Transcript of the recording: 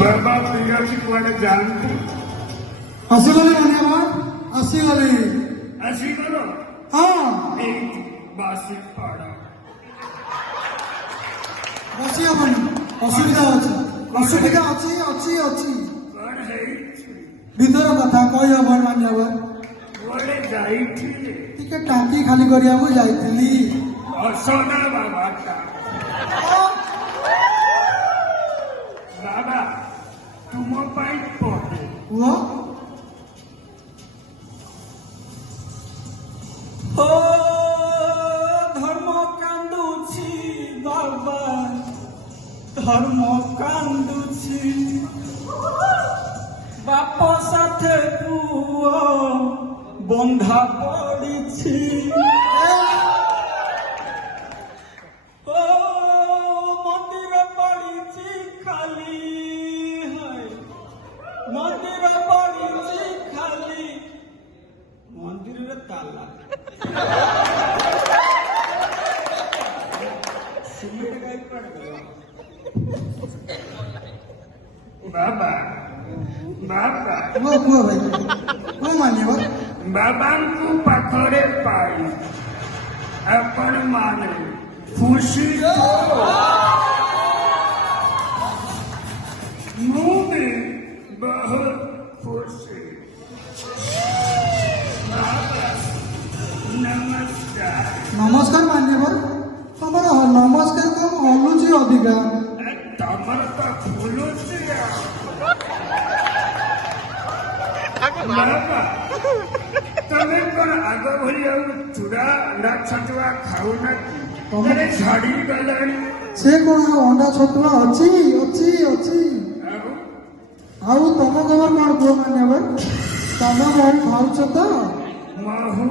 बाबा पियासी कुआडे जानते आसीगली मान्यवर आसीगली आसी गलो हाँ एक बासी पाड़ा बसी हबनी असुविधा अच्छी असुविधा अच्छी अच्छी अच्छी कौन है ভিতর কথা কই হবন মান্যवर बोले जाई थी টিকে টাঙ্কি খালি করিয়াকু যাইଥିଲି असोना बाबा का बाबा तुम पाई पड़े ও ও ধর্ম কান্দুছি বাবা ধর্ম কান্দুছি বাপ সাথে পুଅ বন্ধা পড়িছি ও মন্দির পড়িছি খালি হয় মন্দির পড়িছি খালি মন্দিরের তালা সিমেন্ট গাই পড় গেল बाबा बाबा কুয়া ভাই ও মান্যवर बाबा को पकड़े पाई अपन माने खुशी मुंह में बहुत खुशी बाबा नमस्कार নমস্কার মান্যवर তোমার নমস্কার কম হলুচি অধিকা तमर तो फूलो से बाबा तमें कौन आग भरी चूड़ा अंडा छतुआ खाऊ ना तमें झाड़ी गलानी সে কোন অন্ডা ছতুয়া অছি অছি অছি ଆଉ ତମ ଖବର କଣ କୁହ ମାନ୍ୟवर ତମେ ମହୁ ଖାଉଛ ତ महू